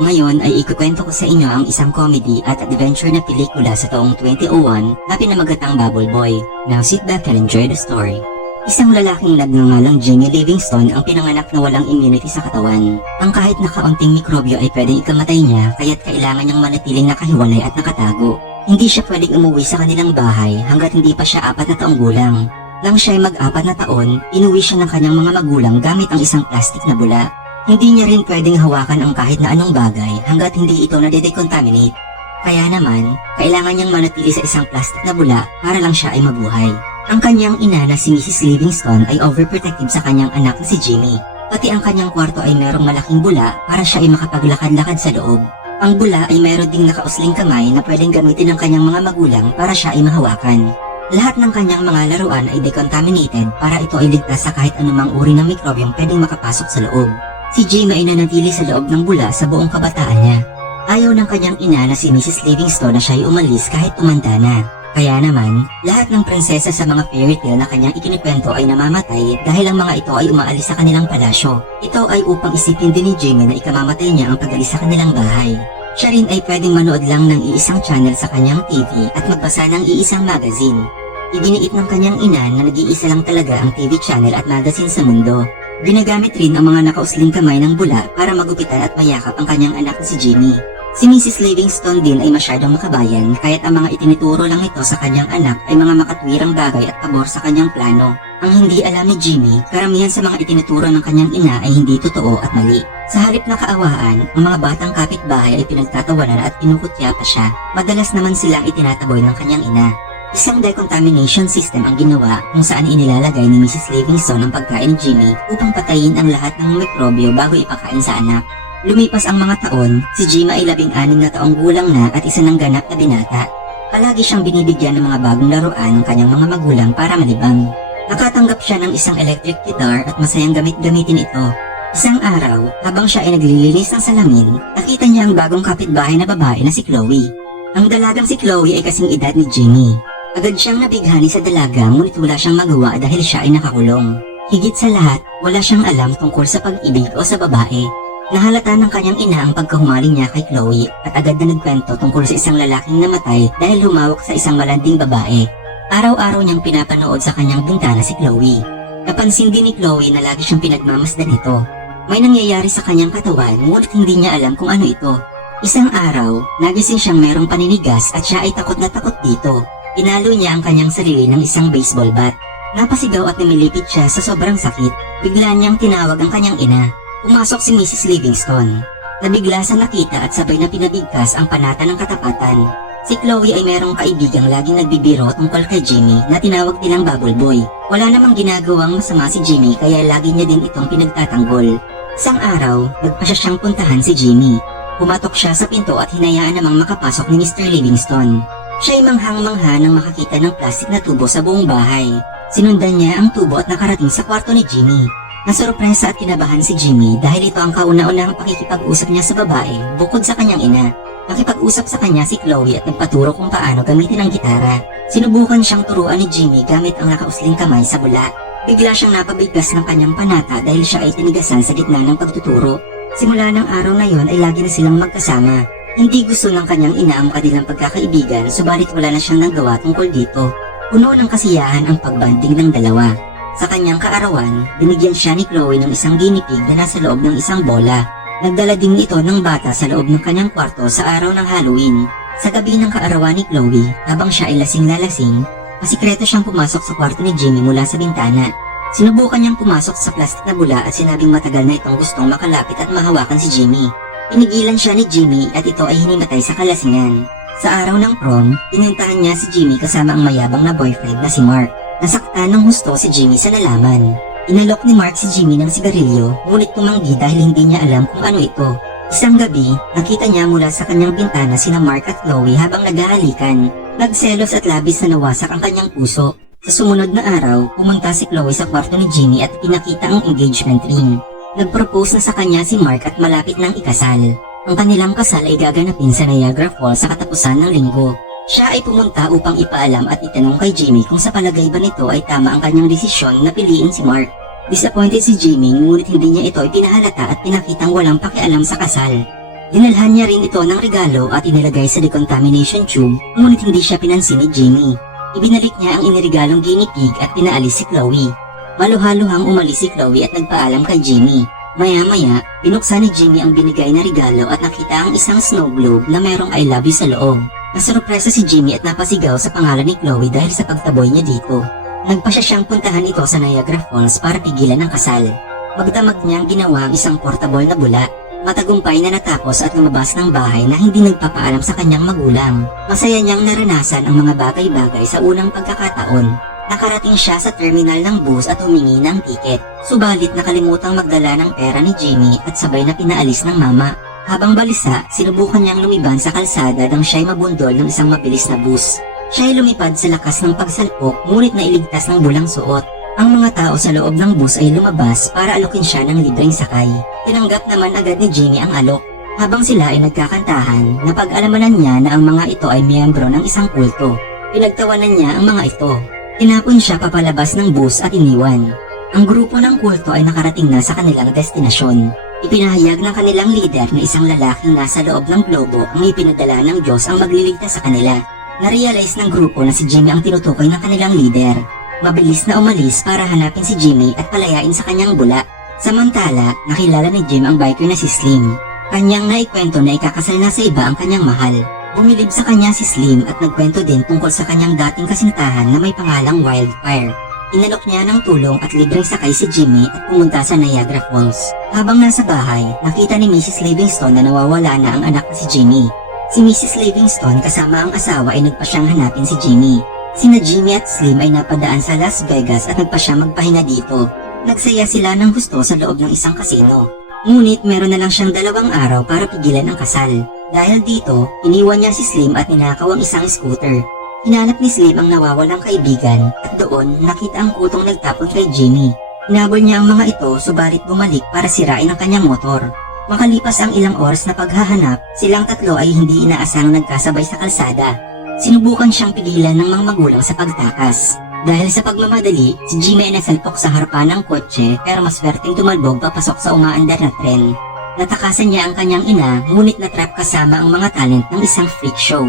Ngayon ay ikukwento ko sa inyo ang isang comedy at adventure na pelikula sa taong 2001 na pinamagatang Bubble Boy. Now sit back and enjoy the story. Isang lalaking nagngangalang Jimmy Livingstone ang pinanganak na walang immunity sa katawan. Ang kahit na kaunting mikrobyo ay pwedeng ikamatay niya kaya't kailangan niyang manatiling nakahiwalay at nakatago. Hindi siya pwedeng umuwi sa kanilang bahay hanggat hindi pa siya apat na taong gulang. Nang siya ay mag-apat na taon, inuwi siya ng kanyang mga magulang gamit ang isang plastic na bula. Hindi niya rin pwedeng hawakan ang kahit na anong bagay hanggat hindi ito nade-decontaminate. Kaya naman, kailangan niyang manatili sa isang plastic na bula para lang siya ay mabuhay. Ang kanyang ina na si Mrs. Livingstone ay overprotective sa kanyang anak na si Jimmy. Pati ang kanyang kwarto ay merong malaking bula para siya ay makapaglakad-lakad sa loob. Ang bula ay meron ding nakausling kamay na pwedeng gamitin ng kanyang mga magulang para siya ay mahawakan. Lahat ng kanyang mga laruan ay decontaminated para ito ay ligtas sa kahit anumang uri ng mikrobyong pwedeng makapasok sa loob. Si Jamie ay nanatili sa loob ng bula sa buong kabataan niya. Ayaw ng kanyang ina na si Mrs. Livingstone na siya ay umalis kahit tumanda na. Kaya naman, lahat ng prinsesa sa mga fairy tale na kanyang ikinikwento ay namamatay dahil ang mga ito ay umaalis sa kanilang palasyo. Ito ay upang isipin din ni Jamie na ikamamatay niya ang pag-alis sa kanilang bahay. Siya rin ay pwedeng manood lang ng iisang channel sa kanyang TV at magbasa ng iisang magazine. Iginiit ng kanyang ina na nag-iisa lang talaga ang TV channel at magazine sa mundo. Ginagamit rin ang mga nakausling kamay ng bula para magupitan at mayakap ang kanyang anak na si Jimmy. Si Mrs. Livingstone din ay masyadong makabayan kaya't ang mga itinuturo lang ito sa kanyang anak ay mga makatwirang bagay at pabor sa kanyang plano. Ang hindi alam ni Jimmy, karamihan sa mga itinuturo ng kanyang ina ay hindi totoo at mali. Sa halip na kaawaan, ang mga batang kapitbahay ay pinagtatawanan at kinukutya pa siya. Madalas naman silang itinataboy ng kanyang ina. Isang decontamination system ang ginawa kung saan inilalagay ni Mrs. Livingstone ang pagkain ni Jimmy upang patayin ang lahat ng mikrobyo bago ipakain sa anak. Lumipas ang mga taon, si Jimmy ay labing anim na taong gulang na at isa ng ganap na binata. Palagi siyang binibigyan ng mga bagong laruan ng kanyang mga magulang para malibang. Nakatanggap siya ng isang electric guitar at masayang gamit-gamitin ito. Isang araw, habang siya ay naglilinis ng salamin, nakita niya ang bagong kapitbahay na babae na si Chloe. Ang dalagang si Chloe ay kasing edad ni Jimmy. Agad siyang nabighani sa dalaga ngunit wala siyang magawa dahil siya ay nakakulong. Higit sa lahat, wala siyang alam tungkol sa pag-ibig o sa babae. Nahalata ng kanyang ina ang pagkahumaling niya kay Chloe at agad na nagkwento tungkol sa isang lalaking namatay dahil humawak sa isang malanding babae. Araw-araw niyang pinapanood sa kanyang bintana si Chloe. Napansin din ni Chloe na lagi siyang pinagmamasdan nito. May nangyayari sa kanyang katawan ngunit hindi niya alam kung ano ito. Isang araw, nagising siyang merong paninigas at siya ay takot na takot dito. Inalo niya ang kanyang sarili ng isang baseball bat. Napasigaw at namilipit siya sa sobrang sakit. Bigla niyang tinawag ang kanyang ina. Pumasok si Mrs. Livingstone. Nabigla sa nakita at sabay na pinabigkas ang panata ng katapatan. Si Chloe ay merong kaibigang laging nagbibiro tungkol kay Jimmy na tinawag nilang Bubble Boy. Wala namang ginagawang masama si Jimmy kaya lagi niya din itong pinagtatanggol. Isang araw, nagpasya siyang puntahan si Jimmy. Pumatok siya sa pinto at hinayaan namang makapasok ni Mr. Livingstone. Siya ay manghang-mangha nang makakita ng plastic na tubo sa buong bahay. Sinundan niya ang tubo at nakarating sa kwarto ni Jimmy. Nasorpresa at kinabahan si Jimmy dahil ito ang kauna-unahang pakikipag-usap niya sa babae bukod sa kanyang ina. Nakipag-usap sa kanya si Chloe at nagpaturo kung paano gamitin ang gitara. Sinubukan siyang turuan ni Jimmy gamit ang nakausling kamay sa bula. Bigla siyang napabigkas ng kanyang panata dahil siya ay tinigasan sa gitna ng pagtuturo. Simula ng araw na yon ay lagi na silang magkasama. Hindi gusto ng kanyang ina ang kanilang pagkakaibigan subalit wala na siyang nagawa tungkol dito. Puno ng kasiyahan ang pagbanding ng dalawa. Sa kanyang kaarawan, binigyan siya ni Chloe ng isang guinea pig na nasa loob ng isang bola. Nagdala din ito ng bata sa loob ng kanyang kwarto sa araw ng Halloween. Sa gabi ng kaarawan ni Chloe, habang siya ay lasing na lasing, pasikreto siyang pumasok sa kwarto ni Jimmy mula sa bintana. Sinubukan niyang pumasok sa plastic na bula at sinabing matagal na itong gustong makalapit at mahawakan si Jimmy. Pinigilan siya ni Jimmy at ito ay hinimatay sa kalasingan. Sa araw ng prom, pinuntahan niya si Jimmy kasama ang mayabang na boyfriend na si Mark. Nasaktan ng husto si Jimmy sa nalaman. Inalok ni Mark si Jimmy ng sigarilyo, ngunit tumanggi dahil hindi niya alam kung ano ito. Isang gabi, nakita niya mula sa kanyang bintana sina Mark at Chloe habang naghahalikan. Nagselos at labis na nawasak ang kanyang puso. Sa sumunod na araw, pumunta si Chloe sa kwarto ni Jimmy at pinakita ang engagement ring. Nag-propose na sa kanya si Mark at malapit ng ikasal. Ang kanilang kasal ay gaganapin sa Niagara Falls sa katapusan ng linggo. Siya ay pumunta upang ipaalam at itanong kay Jimmy kung sa palagay ba nito ay tama ang kanyang desisyon na piliin si Mark. Disappointed si Jimmy ngunit hindi niya ito ipinahalata at pinakitang walang pakialam sa kasal. Dinalhan niya rin ito ng regalo at inilagay sa decontamination tube ngunit hindi siya pinansin ni Jimmy. Ibinalik niya ang iniregalong guinea pig at pinaalis si Chloe. Maluhaluhang umalis si Chloe at nagpaalam kay Jimmy. Maya-maya, binuksan ni Jimmy ang binigay na regalo at nakita ang isang snow globe na merong I love you sa loob. Nasurpresa si Jimmy at napasigaw sa pangalan ni Chloe dahil sa pagtaboy niya dito. Nagpasya siyang puntahan ito sa Niagara Falls para pigilan ang kasal. Magdamag niyang ginawa ang isang portable na bula. Matagumpay na natapos at lumabas ng bahay na hindi nagpapaalam sa kanyang magulang. Masaya niyang naranasan ang mga bagay-bagay sa unang pagkakataon. Nakarating siya sa terminal ng bus at humingi ng tiket. Subalit nakalimutang magdala ng pera ni Jimmy at sabay na pinaalis ng mama. Habang balisa, sinubukan niyang lumiban sa kalsada nang siya'y mabundol ng isang mabilis na bus. Siya'y lumipad sa lakas ng pagsalpok ngunit nailigtas ng bulang suot. Ang mga tao sa loob ng bus ay lumabas para alokin siya ng libreng sakay. Tinanggap naman agad ni Jimmy ang alok. Habang sila ay nagkakantahan, napag-alamanan niya na ang mga ito ay miyembro ng isang kulto. Pinagtawanan niya ang mga ito. Tinapon siya papalabas ng bus at iniwan. Ang grupo ng kulto ay nakarating na sa kanilang destinasyon. Ipinahayag ng kanilang leader na isang lalaking nasa loob ng globo ang ipinadala ng Diyos ang magliligtas sa kanila. Narealize ng grupo na si Jimmy ang tinutukoy ng kanilang leader. Mabilis na umalis para hanapin si Jimmy at palayain sa kanyang bula. Samantala, nakilala ni Jim ang biker na si Slim. Kanyang naikwento na ikakasal na sa iba ang kanyang mahal. Bumilib sa kanya si Slim at nagkwento din tungkol sa kanyang dating kasintahan na may pangalang Wildfire. Inalok niya ng tulong at libreng sakay si Jimmy at pumunta sa Niagara Falls. Habang nasa bahay, nakita ni Mrs. Livingston na nawawala na ang anak na si Jimmy. Si Mrs. Livingston kasama ang asawa ay nagpa siyang hanapin si Jimmy. Sina Jimmy at Slim ay napadaan sa Las Vegas at nagpa siya magpahinga dito. Nagsaya sila ng gusto sa loob ng isang kasino. Ngunit meron na lang siyang dalawang araw para pigilan ang kasal. Dahil dito, iniwan niya si Slim at ninakaw ang isang scooter. Hinanap ni Slim ang nawawalang kaibigan at doon nakita ang kutong nagtapon kay Jimmy. Hinabol niya ang mga ito subalit bumalik para sirain ang kanyang motor. Makalipas ang ilang oras na paghahanap, silang tatlo ay hindi inaasang nagkasabay sa kalsada. Sinubukan siyang pigilan ng mga magulang sa pagtakas. Dahil sa pagmamadali, si Jimmy ay nasalpok sa harapan ng kotse pero mas swerteng tumalbog papasok sa umaandar na tren. Natakasan niya ang kanyang ina ngunit natrap kasama ang mga talent ng isang freak show.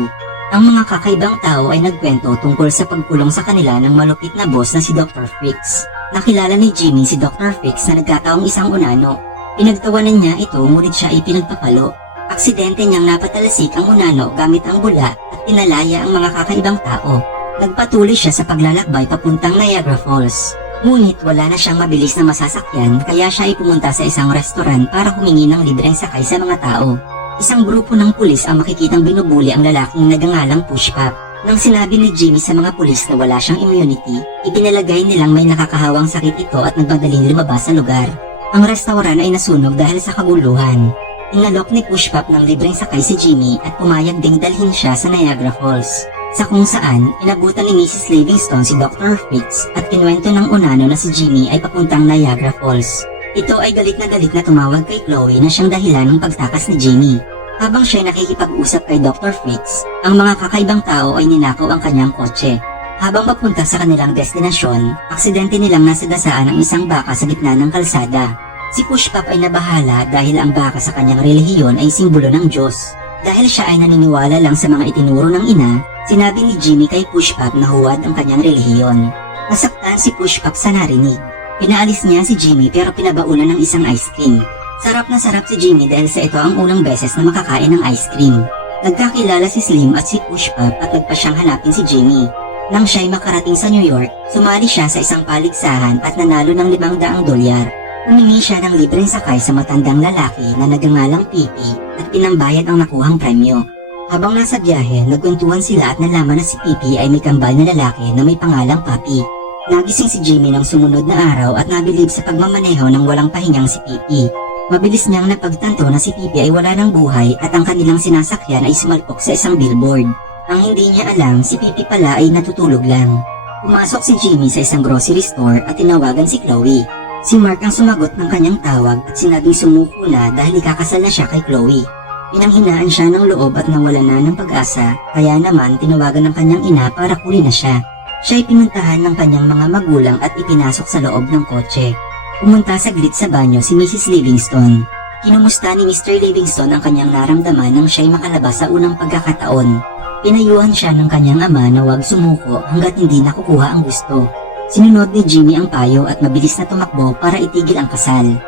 Ang mga kakaibang tao ay nagkwento tungkol sa pagkulong sa kanila ng malupit na boss na si Dr. Freaks. Nakilala ni Jimmy si Dr. Freaks na nagkataong isang unano. Pinagtawanan niya ito ngunit siya ay pinagpapalo. Aksidente niyang napatalsik ang unano gamit ang bula at tinalaya ang mga kakaibang tao. Nagpatuloy siya sa paglalakbay papuntang Niagara Falls. Ngunit wala na siyang mabilis na masasakyan kaya siya ay pumunta sa isang restaurant para humingi ng libreng sakay sa mga tao. Isang grupo ng pulis ang makikitang binubuli ang lalaking nagangalang Pushpap. Nang sinabi ni Jimmy sa mga pulis na wala siyang immunity, ipinalagay nilang may nakakahawang sakit ito at nagmadaling lumabas sa lugar. Ang restaurant ay nasunog dahil sa kaguluhan. Inalok ni Pushpap ng libreng sakay si Jimmy at pumayag ding dalhin siya sa Niagara Falls. Sa kung saan, inabutan ni Mrs. Livingston si Dr. Fritz at kinuwento ng unano na si Jimmy ay papuntang Niagara Falls. Ito ay galit na galit na tumawag kay Chloe na siyang dahilan ng pagtakas ni Jimmy. Habang siya nakikipag-usap kay Dr. Fritz, ang mga kakaibang tao ay ninakaw ang kanyang kotse. Habang papunta sa kanilang destinasyon, aksidente nilang nasagasaan ang isang baka sa gitna ng kalsada. Si Pushpap ay nabahala dahil ang baka sa kanyang relihiyon ay simbolo ng Diyos. Dahil siya ay naniniwala lang sa mga itinuro ng ina, sinabi ni Jimmy kay Pushpap na huwad ang kanyang relihiyon. Nasaktan si Pushpap sa narinig. Pinaalis niya si Jimmy pero pinabaunan ng isang ice cream. Sarap na sarap si Jimmy dahil sa ito ang unang beses na makakain ng ice cream. Nagkakilala si Slim at si Pushpap at nagpa siyang hanapin si Jimmy. Nang siya'y makarating sa New York, sumali siya sa isang paligsahan at nanalo ng limang daang dolyar. Humingi siya ng libreng sakay sa matandang lalaki na nagangalang Pipi at pinambayad ang nakuhang premyo. Habang nasa biyahe, nagkwentuhan sila at nalaman na si Pipi ay may kambal na lalaki na may pangalang Papi. Nagising si Jimmy ng sumunod na araw at nabilib sa pagmamaneho ng walang pahingang si Pipi. Mabilis niyang napagtanto na si Pipi ay wala ng buhay at ang kanilang sinasakyan ay sumalpok sa isang billboard. Ang hindi niya alam, si Pipi pala ay natutulog lang. Pumasok si Jimmy sa isang grocery store at tinawagan si Chloe. Si Mark ang sumagot ng kanyang tawag at sinabing sumuko na dahil ikakasal na siya kay Chloe. Pinanghinaan siya ng loob at nawala na ng pag-asa, kaya naman tinawagan ng kanyang ina para kunin na siya. Siya ay pinuntahan ng kanyang mga magulang at ipinasok sa loob ng kotse. Pumunta saglit sa banyo si Mrs. Livingston. Kinumusta ni Mr. Livingston ang kanyang naramdaman nang siya'y makalabas sa unang pagkakataon. Pinayuhan siya ng kanyang ama na huwag sumuko hanggat hindi nakukuha ang gusto. Sinunod ni Jimmy ang payo at mabilis na tumakbo para itigil ang kasal.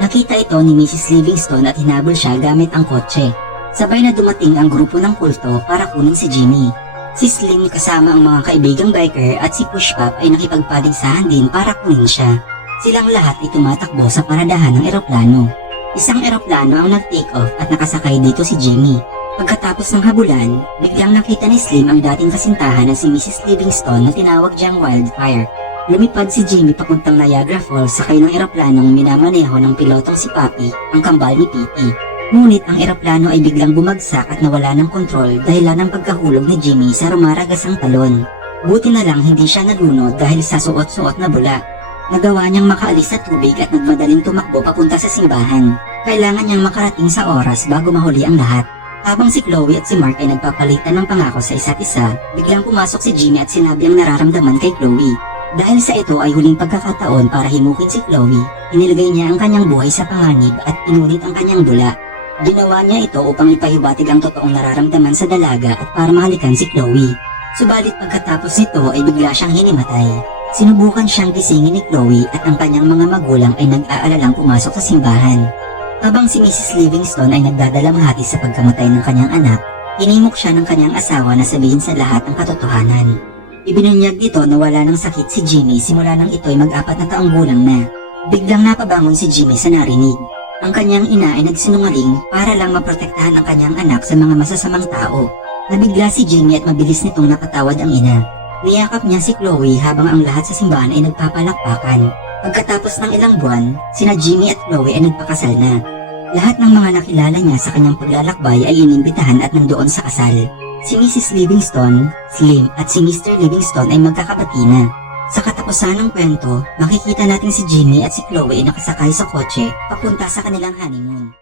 Nakita ito ni Mrs. Livingston at hinabol siya gamit ang kotse. Sabay na dumating ang grupo ng kulto para kunin si Jimmy. Si Slim kasama ang mga kaibigang biker at si Pushpop ay nakipagpaligsahan din para kunin siya. Silang lahat ay tumatakbo sa paradahan ng eroplano. Isang eroplano ang nag-take off at nakasakay dito si Jimmy. Pagkatapos ng habulan, biglang nakita ni Slim ang dating kasintahan na si Mrs. Livingston na tinawag diyang Wildfire. Lumipad si Jimmy papuntang Niagara Falls sakay ng eroplanong minamaneho ng pilotong si Papi, ang kambal ni Piti. Ngunit ang eroplano ay biglang bumagsak at nawala ng kontrol dahil ng pagkahulog ni Jimmy sa rumaragasang talon. Buti na lang hindi siya nalunod dahil sa suot-suot na bula. Nagawa niyang makaalis sa tubig at nagmadaling tumakbo papunta sa simbahan. Kailangan niyang makarating sa oras bago mahuli ang lahat. Habang si Chloe at si Mark ay nagpapalitan ng pangako sa isa't isa, biglang pumasok si Jimmy at sinabi ang nararamdaman kay Chloe. Dahil sa ito ay huling pagkakataon para himukin si Chloe, inilagay niya ang kanyang buhay sa panganib at inulit ang kanyang dula. Ginawa niya ito upang ipahiwatig ang totoong nararamdaman sa dalaga at para mahalikan si Chloe. Subalit pagkatapos nito ay bigla siyang hinimatay. Sinubukan siyang gisingin ni Chloe at ang kanyang mga magulang ay nag-aalalang pumasok sa simbahan. Habang si Mrs. Livingston ay nagdadalamhati sa pagkamatay ng kanyang anak, hinimok siya ng kanyang asawa na sabihin sa lahat ang katotohanan. Ibinunyag nito na wala ng sakit si Jimmy simula nang ito'y mag-apat na taong gulang na. Biglang napabangon si Jimmy sa narinig. Ang kanyang ina ay nagsinungaling para lang maprotektahan ang kanyang anak sa mga masasamang tao. Nabigla si Jimmy at mabilis nitong napatawad ang ina. Niyakap niya si Chloe habang ang lahat sa simbahan ay nagpapalakpakan. Pagkatapos ng ilang buwan, sina Jimmy at Chloe ay nagpakasal na. Lahat ng mga nakilala niya sa kanyang paglalakbay ay inimbitahan at nandoon sa kasal. Si Mrs. Livingston, Slim at si Mr. Livingston ay magkakapati na. Sa katapusan ng kwento, makikita natin si Jimmy at si Chloe ay nakasakay sa kotse papunta sa kanilang honeymoon.